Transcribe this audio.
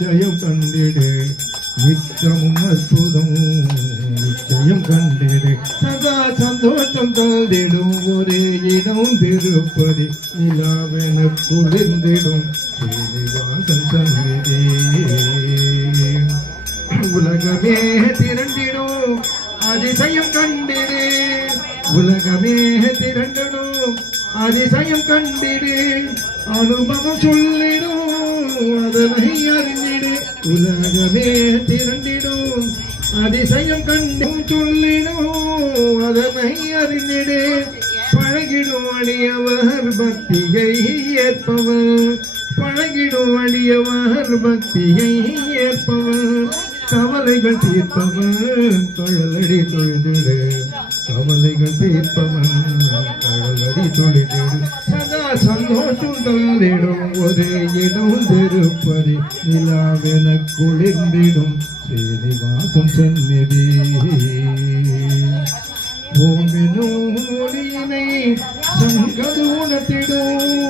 ஜெயம் கண்டிடு நித்தமும் அற்புதம் நிச்சயம் கண்டிடு சதா சந்தோஷம் தந்திடும் ஒரே இடம் திருப்பதி நிலாவென குளிர்ந்திடும் ஸ்ரீனிவாசன் சந்நிதி உலகமே திரண்டிடும் அதிசயம் கண்டிடு உலகமே திரண்டிடும் அதிசயம் கண்டிடு அனுபவம் சொல்லிடும் அதனை அறிந்திடு உலகமே திரண்டிடும் அதிசயம் கண்டும் சொல்லிடும் அதனை அறிந்திடு பழகிடும் அடியவர் பக்தியை ஏற்பவர் பழகிடும் அடியவர் பக்தியை ஏற்பவர் கவலைகள் தீர்ப்பவன் கடலடி தொழுதிடு கவலைகள் தீர்ப்பவன் கடலடி தொழுதிடு சதா சந்தோஷம் தந்திடும் ஒரு இடம் திருப்பதி நிலாவென குளிர்ந்திடும் ஸ்ரீனிவாசன் சந்நிதி ஓமெனும் ஒளியினை சங்கது உணர்த்திடும்